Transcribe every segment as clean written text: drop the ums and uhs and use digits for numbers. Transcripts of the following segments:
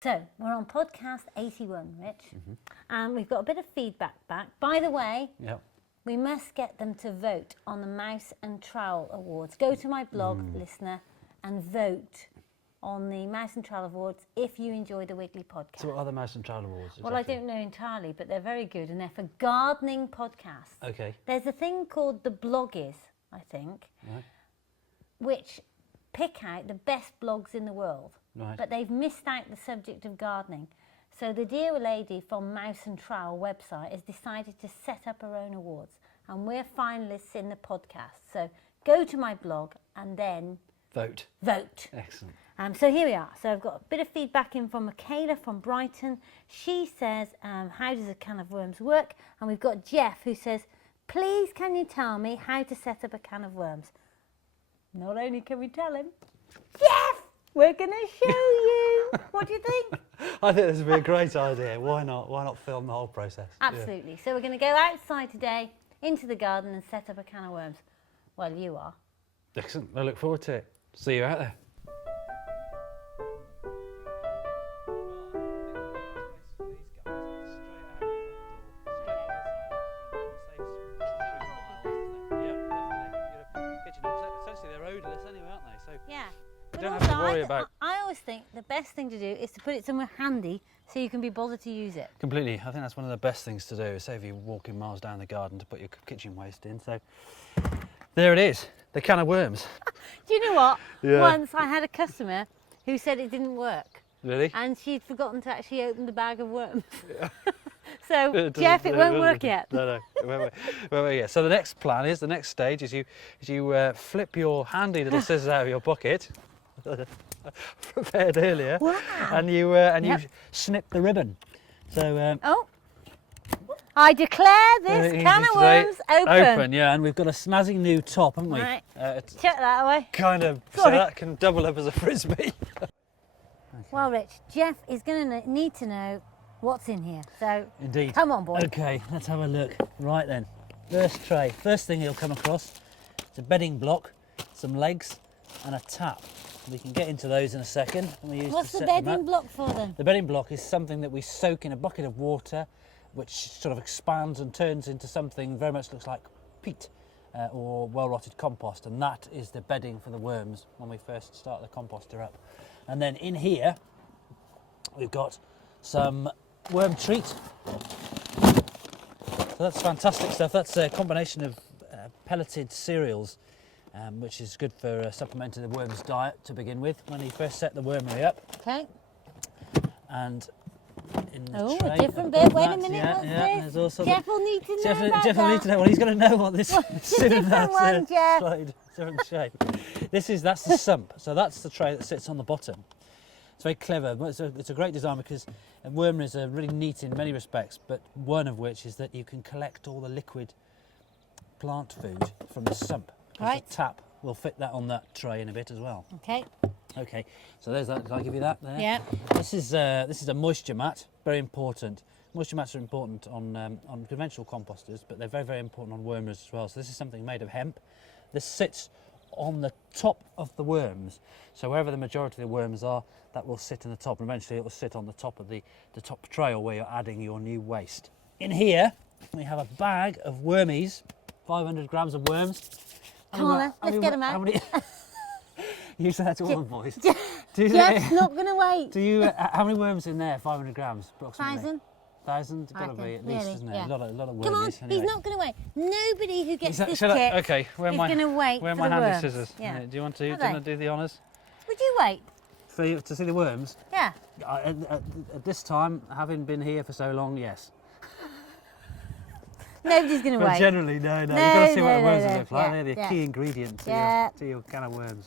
So, we're on podcast 81, Rich, and we've got a bit of feedback back. By the way, we must get them to vote on the Mouse and Trowel Awards. Go to my blog, listener, and vote on the Mouse and Trowel Awards if you enjoy the Wiggly Podcast. So what are the Mouse and Trowel Awards? Well, I don't know entirely, but they're very good, and they're for gardening podcasts. Okay. There's a thing called the Bloggies, I think, which pick out the best blogs in the world. Right. But they've missed out the subject of gardening. So the dear lady from Mouse and Trowel website has decided to set up her own awards. And we're finalists in the podcast. So go to my blog and then vote. Excellent. So here we are. So I've got a bit of feedback in from Michaela from Brighton. She says, how does a can of worms work? And we've got Jeff who says, please can you tell me how to set up a can of worms? Not only can we tell him, Jeff! We're going to show you. What do you think? I think this would be a great idea. Why not? Why not film the whole process? Absolutely. Yeah. So we're going to go outside today into the garden and set up a can of worms. Well, you are. Excellent. I look forward to it. See you out there. I always think the best thing to do is to put it somewhere handy so you can be bothered to use it. Completely. I think that's one of the best things to do, is save you walking miles down the garden to put your kitchen waste in. So there it is, the can of worms. Do you know what? Yeah. Once I had a customer who said it didn't work. Really? And she'd forgotten to actually open the bag of worms. Yeah. So, Jeff, it won't work yet. No, it won't work yet. So the next stage is you flip your handy little scissors out of your pocket, prepared earlier, and you snip the ribbon. So I declare this can of worms open. Yeah, and we've got a snazzy new top, haven't we? Right. Chuck that away. Kind of. So that can double up as a frisbee. Well, Rich, Jeff is going to need to know what's in here. So indeed. Come on, boy. Okay, let's have a look. Right then, first tray. First thing you'll come across is a bedding block, some legs, and a tap. We can get into those in a second. What's the bedding block for then? The bedding block is something that we soak in a bucket of water, which sort of expands and turns into something very much looks like peat or well-rotted compost, and that is the bedding for the worms when we first start the composter up. And then in here we've got some worm treat. So that's fantastic stuff. That's a combination of pelleted cereals, which is good for supplementing the worm's diet to begin with when you first set the wormery up. Okay. And in the a different bit. Wait a minute. Yeah, what's this? There's also Jeff will need to know about Jeff will need to know. Well, he's going to know what this is in that Jeff. different shape. That's the sump. So that's the tray that sits on the bottom. It's very clever. It's a great design because wormeries are really neat in many respects, but one of which is that you can collect all the liquid plant food from the sump. Right. The tap will fit that on that tray in a bit as well. Okay. Okay. So there's that. Did I give you that there? Yeah. This is a moisture mat. Very important. Moisture mats are important on conventional composters, but they're very, very important on wormeries as well. So this is something made of hemp. This sits on the top of the worms. So wherever the majority of the worms are, that will sit in the top, and eventually it will sit on the top of the top trail where you're adding your new waste. In here we have a bag of wormies, 500 grams of worms. Come on then, let's get them out. You say that to all the boys. Jeff's not going to wait. How many worms in there? 500 grams approximately. 1,000. 1,000? Got to be at least, isn't it? Yeah. A lot of wormies. Come on, anyway. he's not going to wait. Nobody who gets this kit okay, is going to wait where are for my the handy worms. scissors? Yeah. Do you want to do the honours? Would you wait? For you to see the worms? Yeah. At this time, having been here for so long, yes. Nobody's going to wait. But generally, no. You've got to see what the worms look like. Yeah, They're the key ingredient to your can of worms.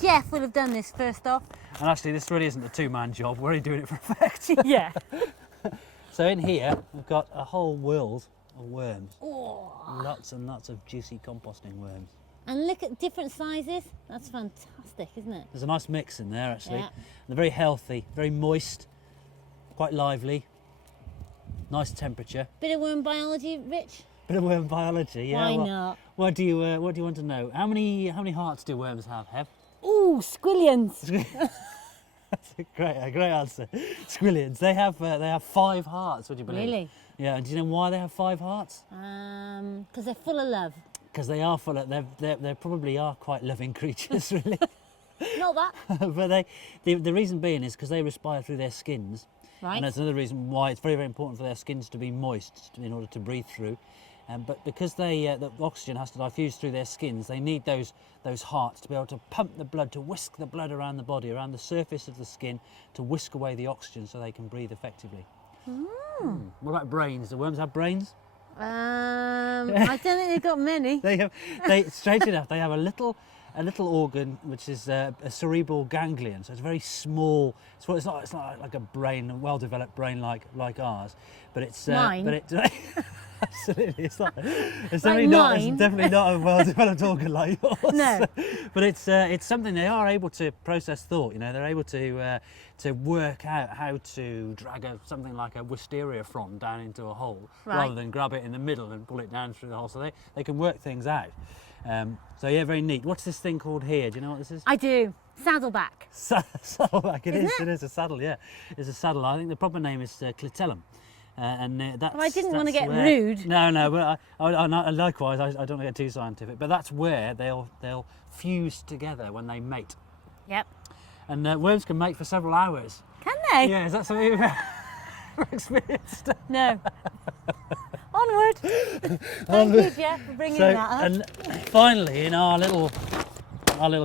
Jeff will have done this first off. And actually, this really isn't a two-man job. We're only doing it for effect. Yeah. So in here, we've got a whole world of worms. Oh. Lots and lots of juicy composting worms. And look at different sizes. That's fantastic, isn't it? There's a nice mix in there, actually. Yeah. They're very healthy, very moist, quite lively, nice temperature. Bit of worm biology, Rich? Bit of worm biology, yeah. Why not? What do you want to know? How many hearts do worms have, Hev? Ooh, squillions. That's a great answer. Squillions. They have 5 hearts. Would you believe? Really? Yeah. And do you know why they have 5 hearts? Because they're full of love. Because they are full of. They probably are quite loving creatures, really. Not that. But the reason being is because they respire through their skins. Right. And that's another reason why it's very, very important for their skins to be moist in order to breathe through. But because the oxygen has to diffuse through their skins, they need those hearts to be able to pump the blood, to whisk the blood around the body, around the surface of the skin, to whisk away the oxygen so they can breathe effectively. What about brains? Do worms have brains? I don't think they've got many. Straight enough, they have a little organ which is a cerebral ganglion. So it's very small. It's not like a brain, a well-developed brain like ours, but it's Mine. But it absolutely it's Like definitely not a well-developed organ like yours. No. But it's something they are able to process thought. You know, they're able to work out how to drag something like a wisteria frond down into a hole rather than grab it in the middle and pull it down through the hole. So they can work things out. So yeah, very neat. What's this thing called here? Do you know what this is? I do. Saddleback. Saddleback. It Isn't is. it? It is a saddle. Yeah, it's a saddle. I think the proper name is clitellum. That's. Well, I didn't want to get where, rude. No, but I likewise, I don't want to get too scientific. But that's where they'll fuse together when they mate. Yep. And worms can mate for several hours. Can they? Yeah, is that something you've ever experienced? No. Onward. Thank you, Jeff, for bringing that up. And finally, in our little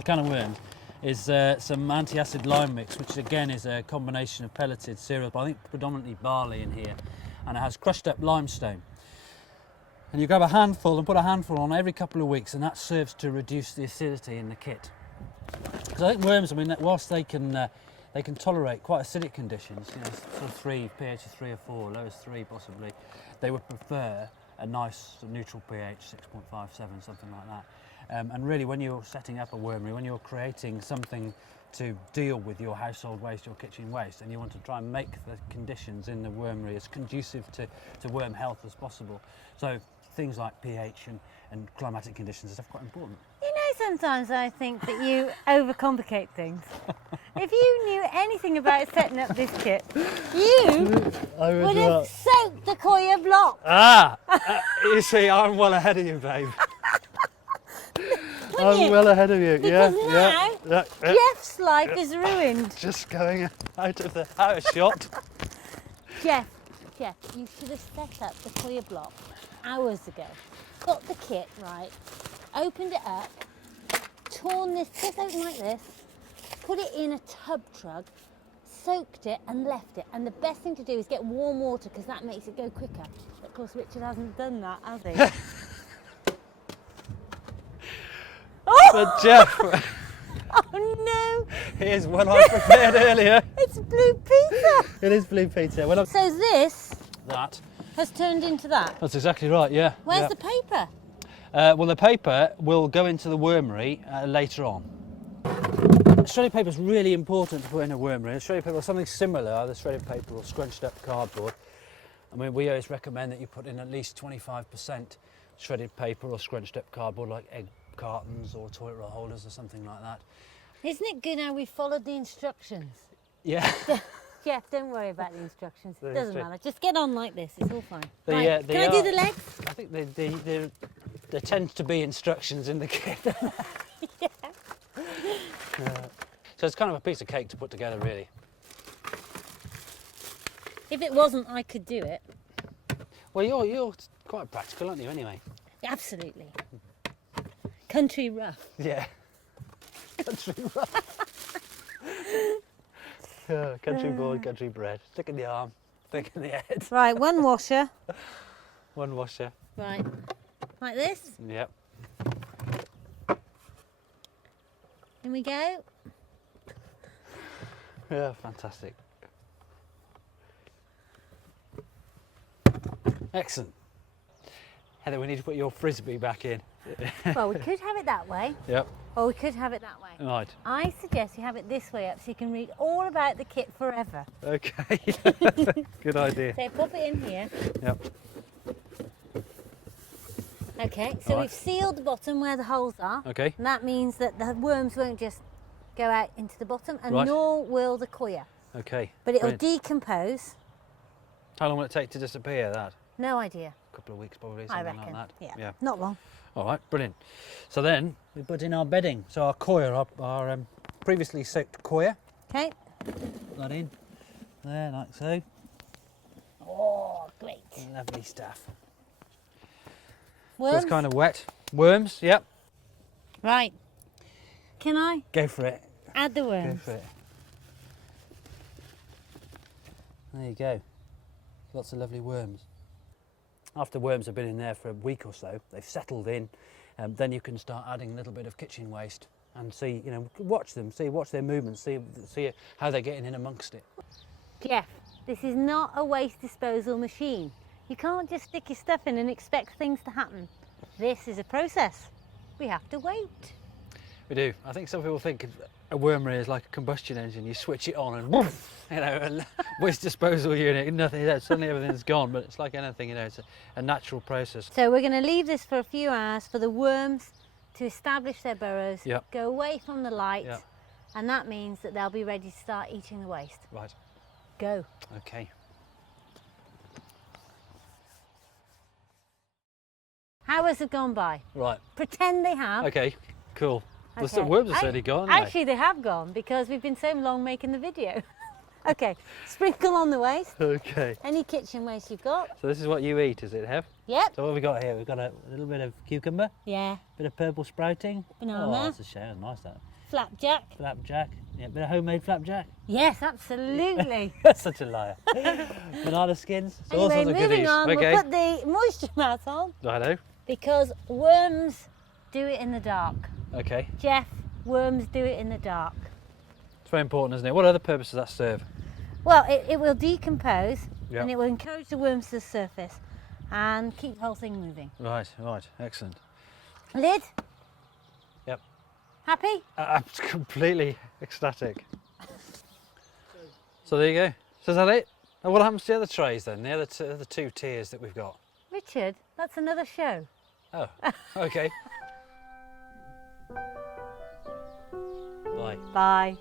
can of worms, is some anti-acid lime mix, which again is a combination of pelleted cereals, but I think predominantly barley in here, and it has crushed up limestone. And you grab a handful and put a handful on every couple of weeks, and that serves to reduce the acidity in the kit. Because I think worms, I mean, whilst they can tolerate quite acidic conditions, you know, sort of pH of 3 or 4, low as 3 possibly, they would prefer a nice neutral pH, 6.57, something like that. And really, when you're setting up a wormery, when you're creating something to deal with your household waste, your kitchen waste, and you want to try and make the conditions in the wormery as conducive to worm health as possible. So things like pH and climatic conditions are stuff quite important. You know, sometimes I think that you overcomplicate things. If you knew anything about setting up this kit, you would have soaked the coir block. You see, I'm well ahead of you, babe. I'm well ahead of you. Because now Jeff's life is ruined. Just going out of shot. Jeff, you should have set up the coir block hours ago. Got the kit right, opened it up, torn this just open like this, put it in a tub truck, soaked it and left it. And the best thing to do is get warm water because that makes it go quicker. Of course, Richard hasn't done that, has he? But Jeff, oh no! here's one I prepared earlier. It's Blue Peter! It is Blue Peter. So this That. has turned into that. That's exactly right, yeah. Where's the paper? Well, the paper will go into the wormery later on. Shredded paper is really important to put in a wormery. Shredded paper or something similar, either shredded paper or scrunched up cardboard. I mean, we always recommend that you put in at least 25% shredded paper or scrunched up cardboard, like egg cartons or toilet roll holders or something like that. Isn't it good how we followed the instructions? Yeah. Jeff, don't worry about the instructions. It That's doesn't true. matter. Just get on like this. It's all fine. They Right. Can I do the legs? I think there tends to be instructions in the kit. Yeah. So it's kind of a piece of cake to put together, really. If it wasn't, I could do it. Well, you're quite practical, aren't you, anyway? Absolutely. Country rough. Yeah. Country rough. Yeah, country born, country bred. Thick in the arm, thick in the head. Right, one washer. One washer. Right. Like this. Yep. In we go. Yeah, fantastic. Excellent. Heather, we need to put your frisbee back in. Well, we could have it that way, Yep. or we could have it that way. Right. I suggest you have it this way up so you can read all about the kit forever. Okay. Good idea. So pop it in here. Yep. Okay, so Right. we've sealed the bottom where the holes are. Okay. And that means that the worms won't just go out into the bottom, and Right. nor will the coir. Okay. But it'll brilliant. decompose. How long will it take to disappear, that? No idea. A couple of weeks probably, I something reckon. like that. Yeah. Not long. All right, brilliant. So then we put in our bedding. So our coir, our previously soaked coir. Okay. Put that in there, like so. Oh, great. Lovely stuff. So Worms? it's kind of wet. Worms, yep. Right. Can I Go for it. add the Go worms? for it. There you go. Lots of lovely worms. After worms have been in there for a week or so, they've settled in, then you can start adding a little bit of kitchen waste and see, you know, watch them, watch their movements, see how they're getting in amongst it. Jeff, this is not a waste disposal machine. You can't just stick your stuff in and expect things to happen. This is a process. We have to wait. We do. I think some people think a wormery is like a combustion engine. You switch it on and woof, you know, a waste disposal unit, nothing, suddenly everything's gone. But it's like anything, you know, it's a natural process. So we're going to leave this for a few hours for the worms to establish their burrows, Yep. go away from the light, Yep. and that means that they'll be ready to start eating the waste. Right. Go. Okay. Hours have gone by. Right. Pretend they have. Okay. Cool. The Okay. worms are certainly gone, haven't Actually, they have gone because we've been so long making the video. Okay, sprinkle on the waste. they? Okay. Any kitchen waste you've got. So this is what you eat, is it, Hev? Yep. So what have we got here? We've got a little bit of cucumber, Yeah. bit of purple sprouting. Banana. Oh, that's a shame. Nice that. Flapjack. Flapjack. Yeah, bit of homemade flapjack. Yes, absolutely. That's such a liar. Banana skins. So all Anyway, sorts of moving goodies. on, Okay. we'll put the moisture mat on Righto. because worms do it in the dark. Okay. Jeff, worms do it in the dark. It's very important, isn't it? What other purpose does that serve? Well, it will decompose Yep. and it will encourage the worms to surface and keep the whole thing moving. Right, excellent. Lid, Yep. happy? I'm completely ecstatic. So there you go. So is that it? And what happens to the other trays then? The other two tiers that we've got? Richard, that's another show. Oh, okay. Bye. Bye.